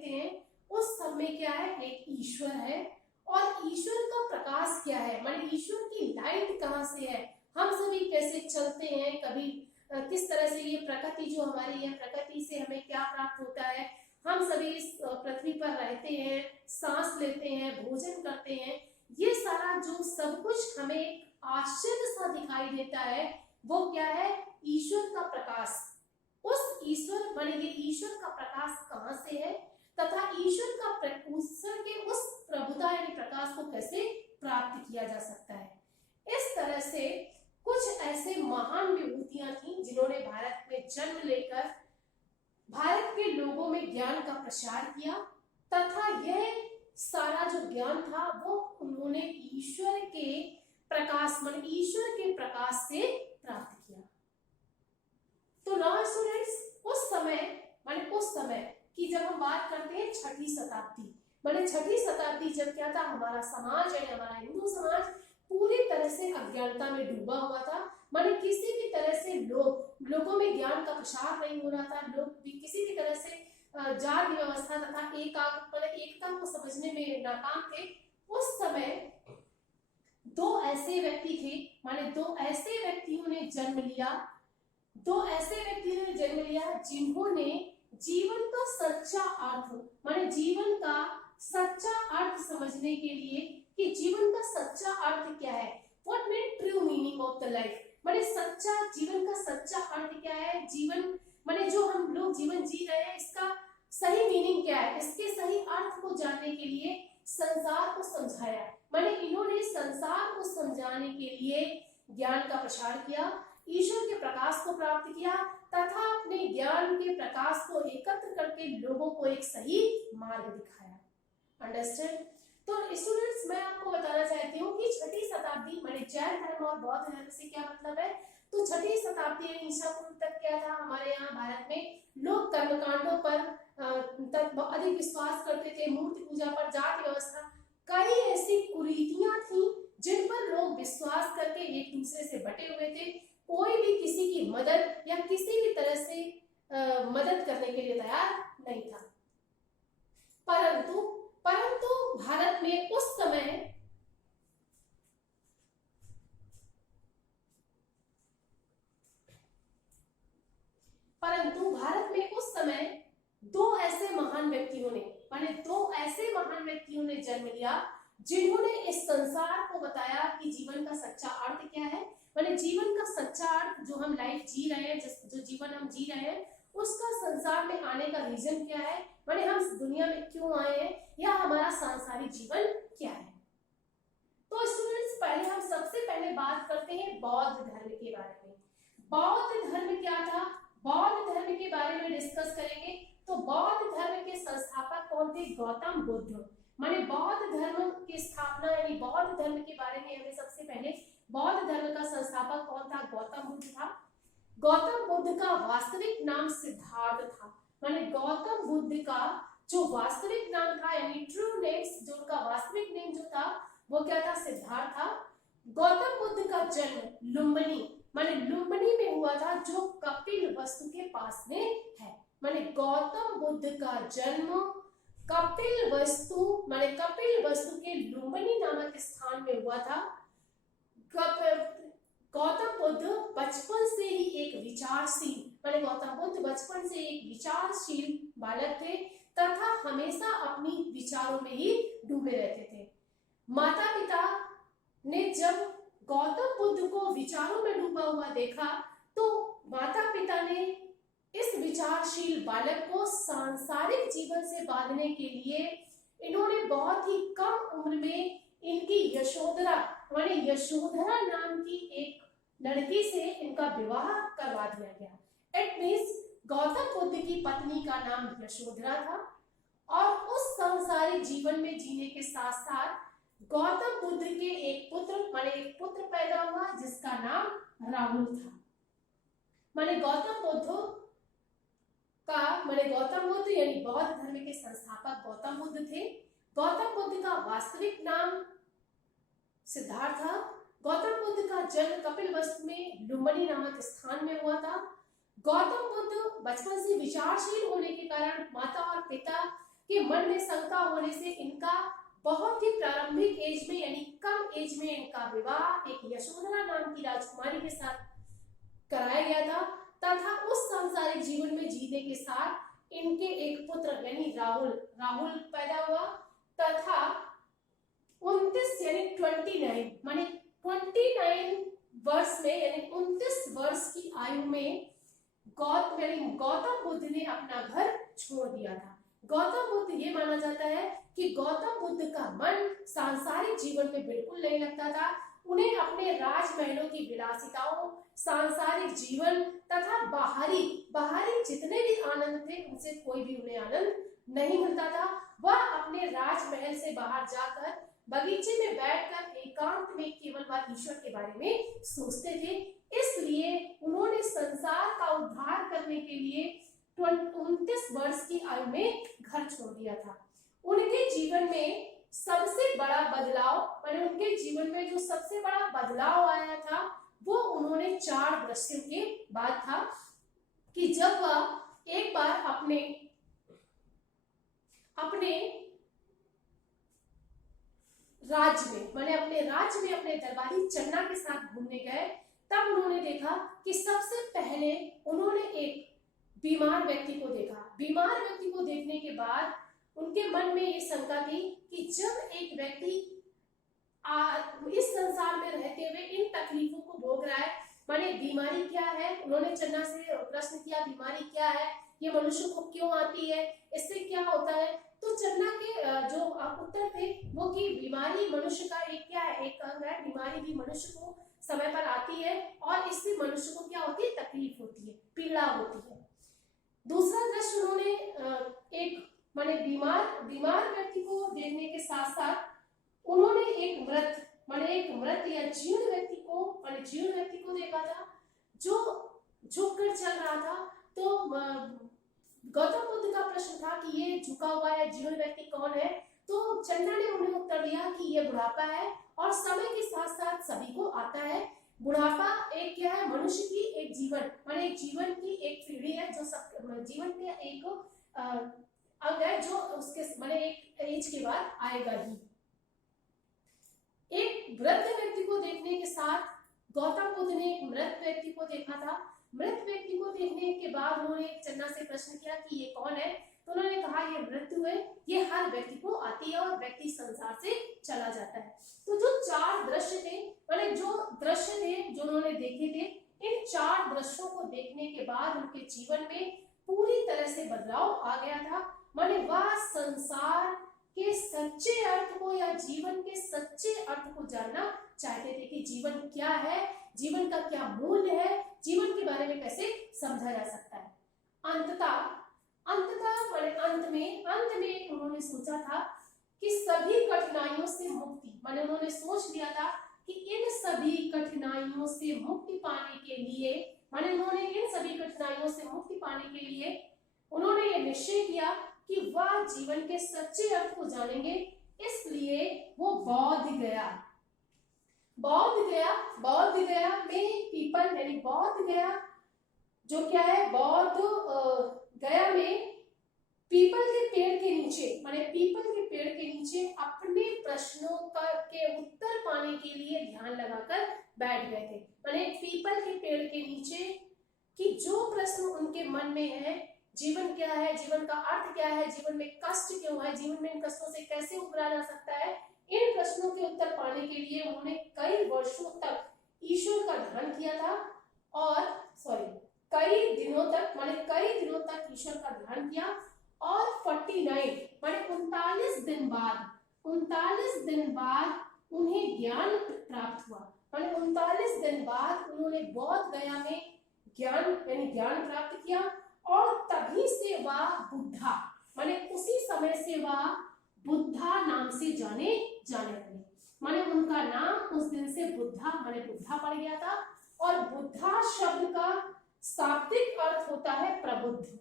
हैं उस सब में क्या है, एक ईश्वर है और ईश्वर का प्रकाश क्या है, माने ईश्वर की लाइट कहाँ से है, हम सभी कैसे चलते हैं, कभी किस तरह से ये प्रकृति जो हमारी है, प्रकृति से हमें क्या प्राप्त होता है, हम सभी इस पृथ्वी पर रहते हैं, सांस लेते हैं, भोजन करते हैं, ये सारा जो सब कुछ हमें एक आश्चर्य सा दिखाई देता है वो क्या है, ईश्वर का प्रकाश। उस ईश्वर माने ये ईश्वर का प्रकाश कहाँ से है तथा ईश्वर के उस प्रभुता यानी प्रकाश को कैसे प्राप्त किया जा सकता है। इस तरह से कुछ ऐसे महान विभूतियां थी जिन्होंने भारत में जन्म लेकर भारत के लोगों में ज्ञान का प्रसार किया तथा यह सारा जो ज्ञान था वो उन्होंने ईश्वर के प्रकाश से प्राप्त किया। तो नाउ स्टूडेंट्स, उस समय की जब हम बात करते हैं छठी शताब्दी जब क्या था, हमारा समाज यानी हमारा हिंदू समाज पूरी तरह से अज्ञानता में डूबा हुआ था। माने किसी भी तरह से लोगों में ज्ञान का प्रसार नहीं हो रहा था, लोग भी किसी भी तरह से जाति व्यवस्था तथा एकता को समझने में नाकाम थे। उस समय दो ऐसे व्यक्तियों ने जन्म लिया जिन्होंने जीवन का सच्चा अर्थ समझने के लिए कि जीवन का सच्चा अर्थ क्या है, what mean true meaning of the life, माने जीवन का सच्चा अर्थ क्या है, जीवन माने जो हम लोग जीवन जी रहे हैं इसका सही मीनिंग क्या है, इसके सही अर्थ को जानने के लिए संसार को समझाया। माने इन्होंने संसार को समझाने के लिए ज्ञान का प्रसार किया, ईश्वर के प्रकाश को प्राप्त किया तथा अपने ज्ञान के प्रकाश को एकत्र करके लोगों को एक सही मार्ग दिखाया। अंडरस्टैंड? तो स्टूडेंट्स, मैं आपको बताना चाहती हूँ कि छठी शताब्दी माने जैन धर्म और बौद्ध धर्म से क्या मतलब है। तो छठी शताब्दी यानी ईसा पूर्व तक क्या था, हमारे यहाँ भारत में लोग कर्मकांडों पर अधिक विश्वास करते थे, मूर्ति पूजा पर, जाति व्यवस्था, कई ऐसी कुरीतियां थी जिन पर लोग विश्वास करके एक दूसरे से बटे हुए थे। कोई भी किसी की उसकी मदद या किसी भी तरह से मदद करने के लिए तैयार नहीं था। परंतु भारत में उस समय दो ऐसे महान व्यक्तियों ने जन्म लिया जिन्होंने इस संसार को बताया कि जीवन का सच्चा अर्थ क्या है। माने जीवन का सच्चा अर्थ, जो हम लाइफ जी रहे हैं, जो जीवन हम जी रहे हैं, उसका संसार में आने का रीजन क्या है, माने हम दुनिया में क्यों आए हैं, या हमारा सांसारिक जीवन क्या है। तो स्टूडेंट्स, पहले हम सबसे पहले बात करते हैं बौद्ध धर्म के बारे में। बौद्ध धर्म क्या था, बौद्ध धर्म के बारे में डिस्कस करेंगे। तो बौद्ध धर्म के संस्थापक कौन थे? गौतम बुद्ध। माने बौद्ध धर्म की स्थापना यानी बौद्ध धर्म के बारे में हमें सबसे पहले बौद्ध धर्म का संस्थापक कौन था? गौतम बुद्ध था। गौतम बुद्ध का वास्तविक नाम सिद्धार्थ था। माने गौतम बुद्ध का जो वास्तविक नाम था यानी ट्रू नेम्स, जो उनका वास्तविक नेम जो था वो क्या था? सिद्धार्थ था। गौतम बुद्ध का जन्म लुम्बिनी माने लुम्बिनी में हुआ था, जो कपिल वस्तु के पास में है। माने गौतम बुद्ध का जन्म कपिल वस्तु माने कपिल वस्तु के लुम्बिनी नामक स्थान में हुआ था। गौतम बुद्ध बचपन से ही एक विचारशील माने गौतम बुद्ध बचपन से एक विचारशील बालक थे तथा हमेशा अपनी विचारों में ही डूबे रहते थे। माता पिता ने जब गौतम बुद्ध को विचारों में डूबा हुआ देखा तो माता पिता ने इस विचारशील बालक को सांसारिक जीवन से बांधने के लिए इन्होंने बहुत ही कम उम्र में इनकी यशोधरा माने यशोधरा नाम की एक लड़की से इनका विवाह करवा दिया गया। इट मीन्स गौतम बुद्ध की पत्नी का नाम यशोधरा था और उस सांसारिक जीवन में जीने के साथ साथ गौतम बुद्ध के एक पुत्र पैदा हुआ जिसका नाम राहुल था। माने गौतम बुद्ध यानी बौद्ध धर्म के संस्थापक गौतम बुद्ध थे। गौतम बुद्ध का वास्तविक नाम सिद्धार्थ था। गौतम बुद्ध का जन्म कपिल वस्तु में लुम्बिनी नामक स्थान में हुआ था। गौतम बुद्ध बचपन से विचारशील होने के कारण माता और पिता के मन में शंका होने से इनका बहुत ही प्रारंभिक एज में यानी कम एज में इनका विवाह एक यशोधरा नाम की राजकुमारी के साथ कराया गया था तथा उस सांसारिक जीवन में जीने के साथ इनके एक पुत्र यानी राहुल पैदा हुआ तथा 29 यानी 29 माने 29 वर्ष में यानी 29 वर्ष की आयु में गौतम बुद्ध ने अपना घर छोड़ दिया था। गौतम बुद्ध ये माना जाता है कि गौतम बुद्ध का मन सांसारिक जीवन में बिल्कुल नहीं लगता था। उन्हें अपने राजमहलों की विलासिताओं, सांसारिक जीवन तथा बाहरी जितने भी आनंद थे उनसे कोई भी उन्हें आनंद नहीं मिलता था। वह अपने राजमहल से बाहर जाकर बगीचे में बैठकर एकांत में केवल वह ईश्वर के बारे में सोचते थे। इसलिए उन्होंने संसार का उद्धार करने के लिए 29 वर्ष की आयु में घर छोड़ दिया था। उनके जीवन में सबसे बड़ा बदलाव माने उनके जीवन में जो सबसे बड़ा बदलाव आया था वो उन्होंने 4 वर्षों के बाद था कि जब वह एक बार अपने राज्य में अपने दरबारी चन्ना के साथ घूमने गए। तब उन्होंने देखा कि सबसे पहले उन्होंने एक बीमार व्यक्ति को देखा। बीमार व्यक्ति को देखने के बाद उनके मन में ये शंका थी कि जब एक व्यक्ति इस संसार में रहते हुए इन तकलीफों को भोग रहा है, माने बीमारी क्या है। उन्होंने चन्ना से प्रश्न किया बीमारी क्या है, ये मनुष्य को क्यों आती है, इससे क्या होता है। तो चन्ना के जो उत्तर थे वो कि बीमारी मनुष्य का एक अंग है। बीमारी भी मनुष्य को समय पर आती है और इससे मनुष्य को क्या होती है, तकलीफ होती है, पीड़ा होती है। दूसरा दृश्य उन्होंने एक माने बीमार व्यक्ति को देखने के साथ साथ उन्होंने एक मृत या जीर्ण व्यक्ति को देखा था जो झुककर चल रहा था। तो गौतम बुद्ध का प्रश्न था कि ये झुका हुआ है जीर्ण व्यक्ति कौन है। तो चन्ना ने उन्हें उत्तर दिया कि ये बुढ़ापा है और समय के साथ साथ सभी को आता है। बुढ़ापा एक क्या है, मनुष्य की एक जीवन माने एक जीवन की एक पीढ़ी है जो सब जीवन के एक अंग है जो उसके माने एक एज के बाद आएगा ही। एक वृद्ध व्यक्ति को देखने के साथ गौतम बुद्ध ने एक मृत व्यक्ति को देखा था। मृत व्यक्ति को देखने के बाद उन्होंने एक चन्ना से प्रश्न किया कि ये कौन है, तो उन्होंने कहा ये मृत्यु है, ये हर व्यक्ति को आती है और व्यक्ति संसार से चला जाता है। तो जो चार दृश्य थे माने जो दृश्य थे जो उन्होंने देखे थे, इन चार दृश्यों को देखने के बाद उनके जीवन में पूरी तरह से बदलाव आ गया था। माने वह संसार के सच्चे अर्थ को या जीवन के सच्चे अर्थ को जानना चाहते थे कि जीवन क्या है, जीवन का क्या मूल्य है, जीवन के बारे में कैसे समझा जा सकता है। अंत में उन्होंने सोचा था कि सभी कठिनाइयों से मुक्ति माने उन्होंने सोच लिया था कि इन सभी कठिनाइयों से मुक्ति पाने के लिए माने उन्होंने इन सभी कठिनाइयों से मुक्ति पाने के लिए उन्होंने ये निश्चय किया कि वह जीवन के सच्चे अर्थ को जानेंगे। इसलिए वो बौद्ध गया में पीपल यानी बौद्ध गया जो क्या है, बौद्ध गया में पीपल के पेड़ के नीचे माने पीपल के पेड़ के नीचे अपने प्रश्नों के उत्तर पाने के लिए ध्यान लगाकर बैठ गए थे। माने पीपल के पेड़ के नीचे कि जो प्रश्न उनके मन में है, जीवन क्या है, जीवन का अर्थ क्या है, जीवन में कष्ट क्यों है, जीवन में इन कष्टों से कैसे उबरा जा सकता है, इन प्रश्नों के उत्तर पाने के लिए उन्होंने कई वर्षों तक ईश्वर का ध्यान किया था और कई दिनों तक ईश्वर का ध्यान किया और 49 माने 39 दिन बाद उन्हें ज्ञान प्राप्त हुआ। माने 39 दिन बाद उन्होंने बौद्ध गया में ज्ञान प्राप्त किया और तभी से वह बुद्धा माने उसी समय से वह बुद्धा नाम से जाने लगे। माने उनका नाम उस दिन से बुद्धा माने बुद्धा पड़ गया था। और बुद्धा शब्द का शाब्दिक अर्थ होता है प्रबुद्ध।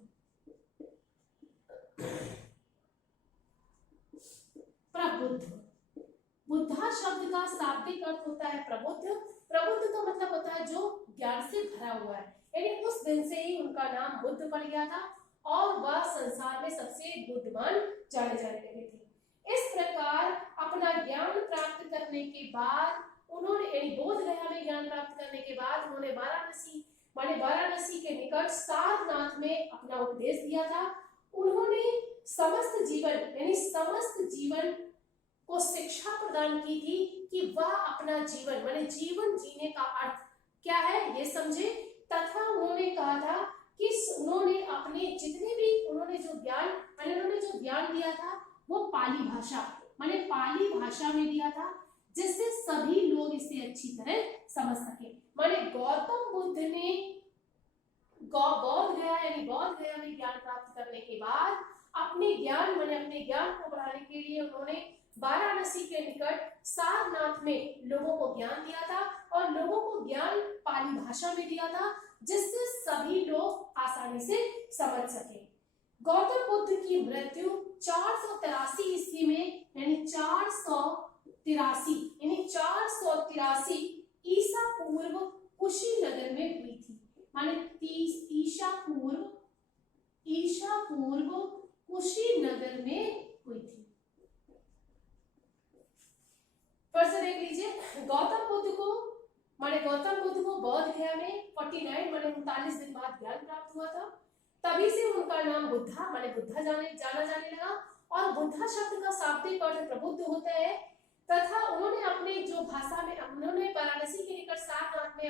बुद्धा शब्द का शाब्दिक अर्थ होता है प्रबुद्ध। प्रबुद्ध का मतलब होता है जो ज्ञान से भरा हुआ है, यानी उस दिन से ही उनका नाम बुद्ध पड़ गया था और वह संसार में सबसे बुद्धिमान जाने लगे थे। इस प्रकार अपना ज्ञान प्राप्त करने के बाद उन्होंने बोध गया में ज्ञान प्राप्त करने के बाद उन्होंने वाराणसी के निकट सारनाथ में अपना उपदेश दिया था। उन्होंने समस्त जीवन को शिक्षा प्रदान की थी कि वह अपना जीवन माने जीवन जीने का अर्थ क्या है ये समझे, तथा उन्होंने कहा था कि उन्होंने अपने जितने भी उन्होंने जो ज्ञान दिया था वो पाली भाषा में दिया था जिससे सभी लोग इसे अच्छी तरह समझ सके। माने गौतम बुद्ध ने बौद्ध गया में ज्ञान प्राप्त करने के बाद अपने ज्ञान को बढ़ाने के लिए उन्होंने वाराणसी के निकट सारनाथ में लोगों को ज्ञान दिया था और लोगों को ज्ञान पाली भाषा में दिया था जिससे सभी लोग आसानी से समझ सके। गौतम बुद्ध की मृत्यु 483 ईस्वी में यानी 483 ईसा पूर्व कुशीनगर में हुई थी। माने ईसा पूर्व कुशीनगर में हुई थी। फिर से देख लीजिए, गौतम बुद्ध को बौद्ध गया में 49 माने 39 दिन बाद ज्ञान प्राप्त हुआ था। तभी से उनका नाम बुद्धा माने बुद्धा जाना जाने लगा और बुद्धा शब्द का शाब्दिक अर्थ प्रबुद्ध होता है। तथा उन्होंने अपने जो भाषा में उन्होंने वाराणसी के निकट सारनाथ में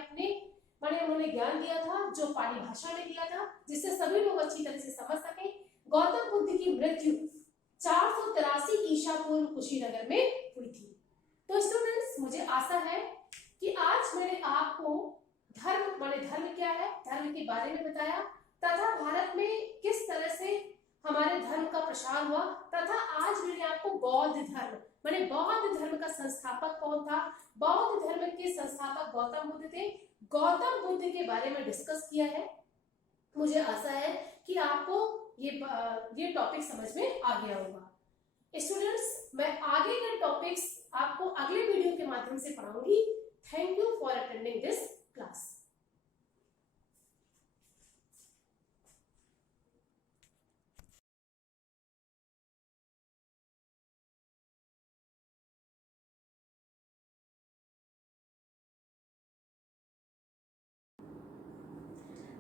उन्होंने ज्ञान दिया था जो पाली भाषा में दिया था जिससे सभी लोग अच्छी तरह से समझ सके। गौतम बुद्ध की मृत्यु 483 ईसा पूर्व कुशीनगर में हुई थी। तो स्टूडेंट्स, मुझे आशा है कि आज मैंने आपको धर्म क्या है, धर्म के बारे में बताया तथा भारत में किस तरह से हमारे धर्म का प्रसार हुआ तथा आज मैंने आपको बौद्ध धर्म का संस्थापक कौन था, बौद्ध धर्म के संस्थापक गौतम बुद्ध थे, गौतम बुद्ध के बारे में डिस्कस किया है। मुझे आशा है कि आपको ये टॉपिक समझ में आ गया होगा। स्टूडेंट्स, मैं आगे के टॉपिक्स आपको अगले वीडियो के माध्यम से पढ़ाऊंगी। Thank you for attending this class.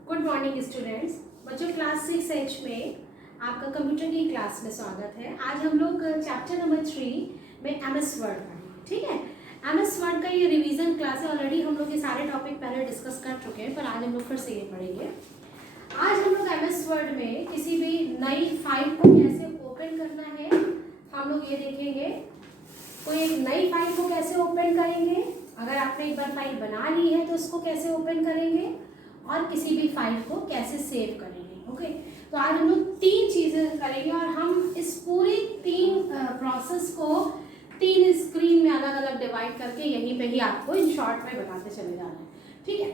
Good morning students. बच्चों क्लास 6H में आपका कंप्यूटर की क्लास में स्वागत है। आज हम लोग चैप्टर नंबर 3 में MS वर्ड पढ़ेंगे। ठीक है, MS वर्ड का ये रिवीजन क्लास है। ऑलरेडी हम लोग ये सारे टॉपिक पहले डिस्कस कर चुके हैं, पर आज हम लोग फिर से ये पढ़ेंगे। आज हम लोग MS वर्ड में किसी भी नई फाइल को कैसे ओपन करना है हम लोग ये देखेंगे। कोई एक नई फाइल को कैसे ओपन करेंगे, अगर आपने एक बार फाइल बना ली है तो उसको कैसे ओपन करेंगे, और किसी भी फाइल को कैसे सेव करेंगे। ओके, तो आज हम लोग 3 चीज़ें करेंगे और हम इस पूरी 3 प्रोसेस को 3 स्क्रीन में अलग अलग डिवाइड करके यहीं पे ही आपको इन शॉर्ट में बताते चले जाना है। ठीक है,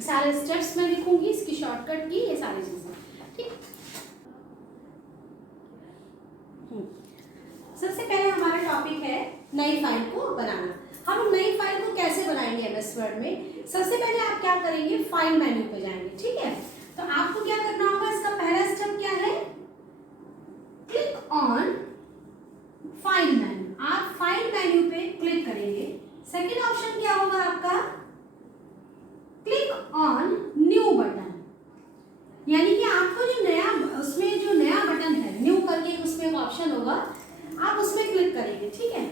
सारे स्टेप्स मैं लिखूंगी, इसकी शॉर्टकट की ये सारी चीज़ें। ठीक, सबसे पहले हमारा टॉपिक है नई फाइल को बनाना। हम नई फाइल को कैसे बनाएंगे MS वर्ड में। सबसे पहले आप क्या करेंगे, फाइल मेन्यू पे जाएंगे। ठीक है, तो आपको क्या करना होगा, इसका पहला स्टेप क्या है, क्लिक ऑन फाइल मेन्यू। आप फाइल मेन्यू पे क्लिक करेंगे। सेकंड ऑप्शन क्या होगा आपका, क्लिक ऑन न्यू बटन, यानी कि आपको जो नया उसमें जो नया बटन है न्यू करके उसमें एक ऑप्शन होगा, आप उसमें क्लिक करेंगे। ठीक है,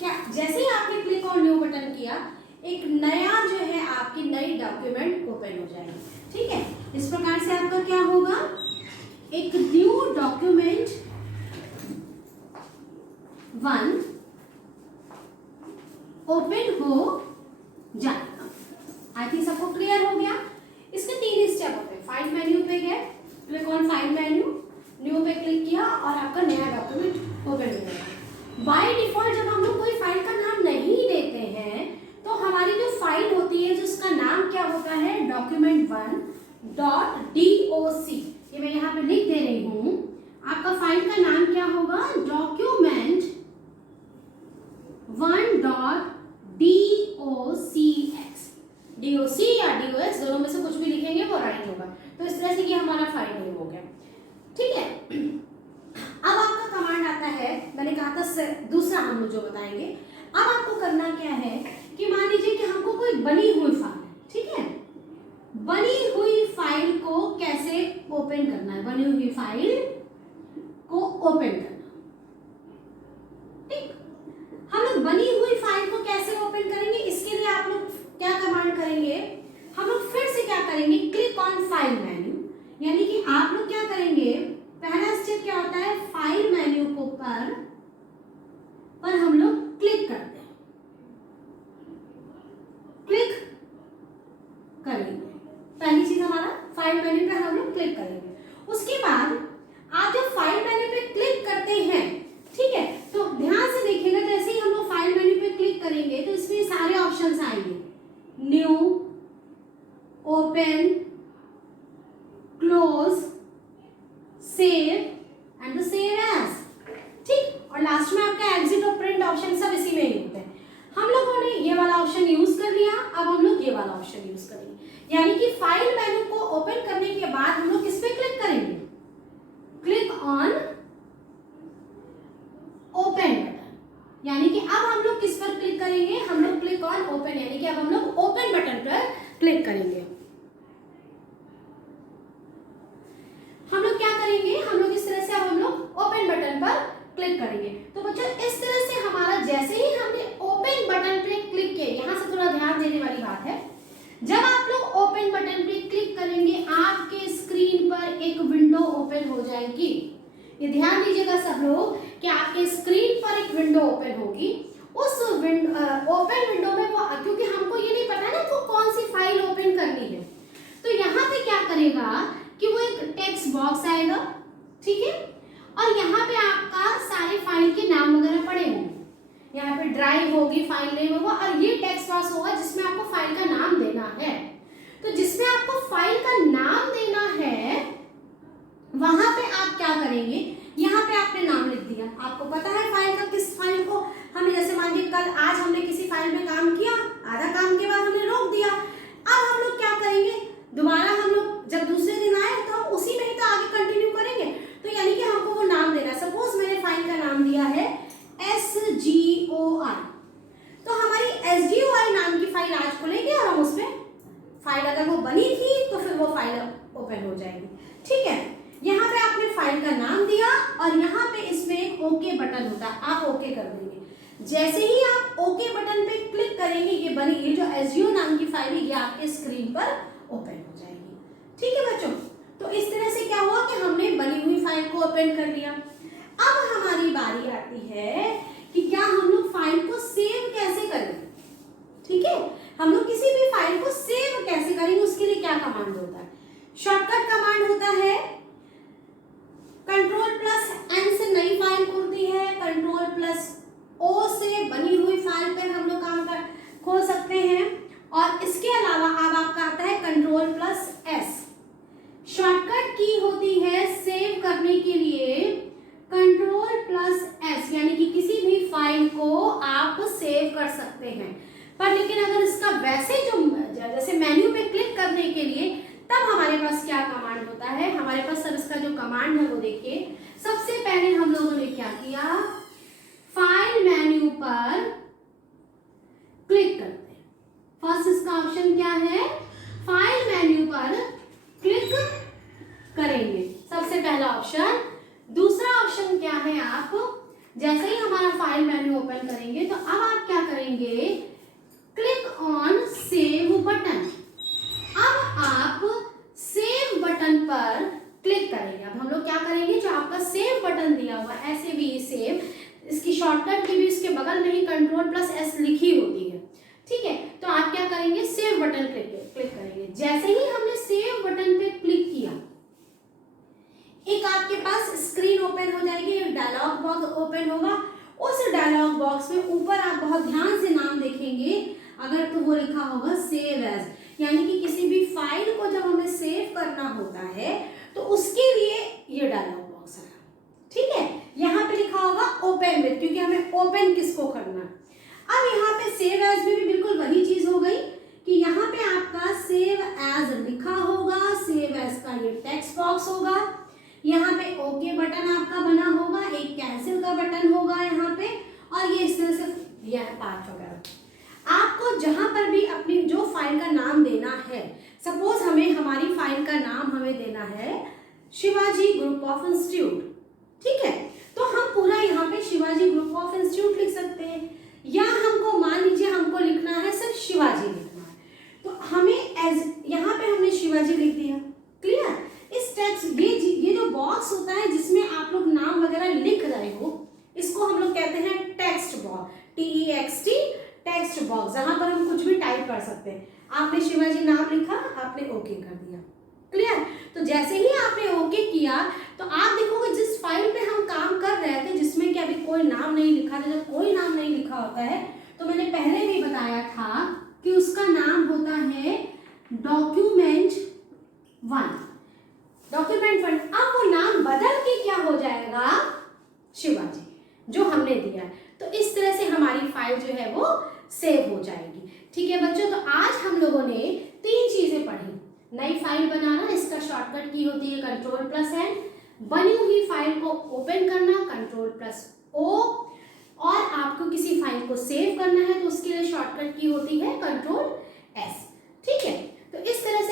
क्या जैसे ही आपने क्लिक ऑन न्यू बटन किया, एक नया जो है आपकी नई डॉक्यूमेंट ओपन हो जाएगी। ठीक है, इस प्रकार से आपका क्या होगा, एक न्यू डॉक्यूमेंट 1 ओपन हो जाएगा। आई थिंक सबको क्लियर हो गया। इसके 3 स्टेप होते हैं। फाइल मेन्यू पे गए, click on file menu, new पे क्लिक किया और आपका नया डॉक्यूमेंट ओपन हो जाएगा। बाय डिफॉल्ट जब हम लोग कोई फाइल का नाम नहीं देते हैं तो हमारी जो फाइल होती है जिसका नाम क्या होता है, document1.doc। ये मैं यहाँ पे लिख दे रही हूँ। आपका फाइल का नाम क्या होगा, document1.docx। doc या dox दोनों में से कुछ भी लिखेंगे वो राइट होगा। तो इस तरह से ये हमारा फाइल नेम हो गया। ठीक है, अब आपका कमांड आता है, मैंने कहा था दूसरा हम लोग जो बताएंगे। अब आपको करना क्या है कि मान लीजिए कि हमको कोई बनी हुई फाइल है। ठीक है, बनी हुई फाइल को कैसे ओपन करना है, बनी हुई फाइल को ओपन करना। ठीक, हम लोग बनी हुई फाइल को कैसे ओपन करेंगे, इसके लिए आप लोग क्या कमांड करेंगे, हम लोग फिर से क्या करेंगे, क्लिक ऑन फाइल मेन्यू, यानी कि आप लोग क्या करेंगे, पहला स्टेप क्या होता है, फाइल मेन्यू को पर हम लोग क्लिक करते हैं, क्लिक करेंगे। पहली चीज हमारा फाइल मेन्यू पे हम लोग क्लिक करेंगे। उसके बाद आप जब फाइल मेन्यू पे क्लिक करते हैं, ठीक है, तो ध्यान से देखिएगा, जैसे ही हम लोग फाइल मेन्यू पे क्लिक करेंगे तो इसमें सारे ऑप्शंस आएंगे, new, open, close, save and save as. ठीक, और लास्ट में आपका एग्जिट और प्रिंट ऑप्शन सब इसी में ही होते हैं। हम लोगों ने ये वाला ऑप्शन यूज कर लिया, अब हम लोग ये वाला ऑप्शन यूज करेंगे, यानी कि फाइल मेन्यू को ओपन करने के बाद हम लोग किस पे क्लिक करेंगे, क्लिक ऑन ओपन बटन, यानी कि अब हम लोग किस पर क्लिक करेंगे, हम लोग क्लिक ऑन ओपन, यानी कि अब हम लोग ओपन बटन पर क्लिक करेंगे। हम लोग क्या करेंगे, हम लोग इस तरह से अब हम लोग ओपन बटन पर क्लिक करेंगे। तो बच्चों इस तरह से हमारा जैसे ही हमने ओपन बटन पे क्लिक किया, यहाँ से थोड़ा ध्यान देने वाली बात है, जब आप लोग ओपन बटन पे क्लिक करेंगे आपके स्क्रीन पर एक विंडो ओपन हो जाएगी। ये ध्यान दीजिएगा सब लोग कि आपके स्क्रीन पर एक विंडो ओपन होगी। उस ओपन विंडो में वो, क्योंकि हमको ये नहीं पता ना वो कौन सी फाइल ओपन करनी है, तो यहाँ पे क्या करेगा कि वो एक टेक्स्ट बॉक्स आएगा। ठीक है, और यहाँ पे आपका सारे फाइल के नाम वगैरह पड़े होंगे, यहाँ पे ड्राइव होगी, फाइल नेम होगा, और ये टेक्स्ट बॉक्स होगा जिसमें आपको फाइल का नाम देना है। तो जिसमें आपको फाइल का नाम देना है वहां पे आप क्या करेंगे, यहाँ पे आपने नाम लिख दिया, आपको पता है फाइल का, किस फाइल को हमें, जैसे मान मान लीजिए कल आज हमने किसी फाइल में काम किया, आधा काम के बाद हमने रोक दिया, अब हम लोग क्या करेंगे, दोबारा हम लोग जब दूसरे दिन आए तो हम उसी में ही तो आगे कंटिन्यू करेंगे। तो यानी कि हमको वो नाम देना है। सपोज मैंने फाइल का नाम दिया है SGOI, तो हमारी SGOI नाम की फाइल आज खुलेगी और हम उसमें फाइल अगर वो बनी थी तो फिर वो फाइल ओपन हो जाएगी। ठीक है, यहाँ पे आपने फाइल का नाम दिया और यहाँ पे इसमें एक ओके बटन होता है, आप ओके कर देंगे। जैसे ही आप ओके बटन पे क्लिक करेंगे ये बनी, ये जो SGO नाम की फाइल है ये आपके स्क्रीन पर ओपन हो जाएगी। ठीक है बच्चों, तो इस तरह से क्या हुआ कि हमने बनी हुई फाइल को ओपन कर लिया। अब हमारी बारी आती है कि क्या हम लोग फाइल को सेव कैसे करें। ठीक है, हम लोग किसी भी फाइल को सेव कैसे करेंगे, उसके लिए क्या कमांड होता है। शॉर्टकट कमांड होता है, Ctrl+N से नई फाइल खुलती है, Ctrl+O से बनी हुई फाइल पर हम लोग काम कर खोल सकते हैं, और इसके अलावा अब आपका आता है Ctrl+S। शॉर्टकट की होती है सेव करने के लिए Ctrl+S, यानी कि किसी भी फाइल को आप सेव कर सकते हैं। पर लेकिन अगर इसका वैसे जो जैसे मेन्यू पे क्लिक करने के लिए तब हमारे पास क्या कमांड होता है, हमारे पास सर इसका जो कमांड है वो देखिए। सबसे पहले हम लोगों ने क्या किया, फाइल मेन्यू पर क्लिक करते हैं। फर्स्ट इसका ऑप्शन क्या है, फाइल मेन्यू पर क्लिक करेंगे, सबसे पहला ऑप्शन। दूसरा ऑप्शन क्या है, आप जैसे ही हमारा फाइल मेन्यू ओपन करेंगे तो अब आप क्या करेंगे, क्लिक ऑन सेव बटन। अब आप सेव बटन पर क्लिक करेंगे। अब हम लोग क्या करेंगे, जो आपका सेव बटन दिया हुआ ऐसे भी सेव, इसकी शॉर्टकट की भी इसके बगल में ही Ctrl+S लिखी होती है। ठीक है, तो आप क्या करेंगे, सेव बटन क्लिक करेंगे। जैसे ही हमने सेव बटन पे क्लिक किया, एक आपके पास स्क्रीन ओपन हो जाएगी, एक डायलॉग बॉक्स ओपन होगा। उस डायलॉग बॉक्स में ऊपर आप बहुत ध्यान से नाम देखेंगे, अगर तो वो लिखा होगा सेव एज, यानी कि किसी भी फाइल को जब हमें सेव करना होता है तो उसके लिए ये डायलॉग बॉक्स है। ठीक है, यहाँ पे लिखा होगा ओपन विथ, क्योंकि हमें ओपन किसको करना है। अब यहाँ पे सेव एज में भी बिल्कुल वही चीज हो गई कि यहाँ पे आपका सेव एज लिखा होगा, सेव एज का ये टेक्स्ट बॉक्स होगा, यहाँ पे ओके बटन आपका बना होगा, एक कैंसिल का बटन होगा यहाँ पे, और ये इस तरह से दिया है 5 वगैरह। आपको जहां पर भी अपनी जो फाइल का नाम देना है, सपोज हमें हमारी फाइल का नाम हमें देना है शिवाजी ग्रुप ऑफ इंस्टीट्यूट। ठीक है, तो हम पूरा यहाँ पे शिवाजी ग्रुप ऑफ इंस्टीट्यूट लिख सकते हैं, या हमको मान लीजिए हमको लिखना है सिर्फ शिवाजी लिखना है, तो हमें एज यहाँ पे हमने शिवाजी लिख दिया। क्लियर, इस टेक्स्ट ये जो बॉक्स होता है जिसमें आप लोग नाम वगैरह लिख रहे हो, इसको हम लोग कहते हैं text box, TEXT text box, जहां पर हम कुछ भी टाइप कर सकते हैं। आपने शिवाजी नाम लिखा, आपने ओके कर दिया। क्लियर, तो जैसे ही आपने ओके किया तो आप देखोगे जिस फाइल पे हम काम कर रहे थे, जिसमें कि अभी कोई नाम नहीं लिखा था, जब कोई नाम नहीं लिखा होता है तो मैंने पहले भी बताया था कि उसका नाम होता है डॉक्यूमेंट 1। अब वो नाम बदल के क्या हो जाएगा, शिवाजी, जो हमने दिया है। तो इस तरह से हमारी फाइल जो है वो सेव हो जाएगी। ठीक है बच्चों, तो आज हम लोगों ने 3 चीजें पढ़ी। नई फाइल बनाना, इसका शॉर्टकट की होती है Ctrl+N, बनी हुई फाइल को ओपन करना Ctrl+O, और आपको किसी फाइल को सेव करना है तो उसके लिए शॉर्टकट की होती है Ctrl+S। ठीक है, तो इस तरह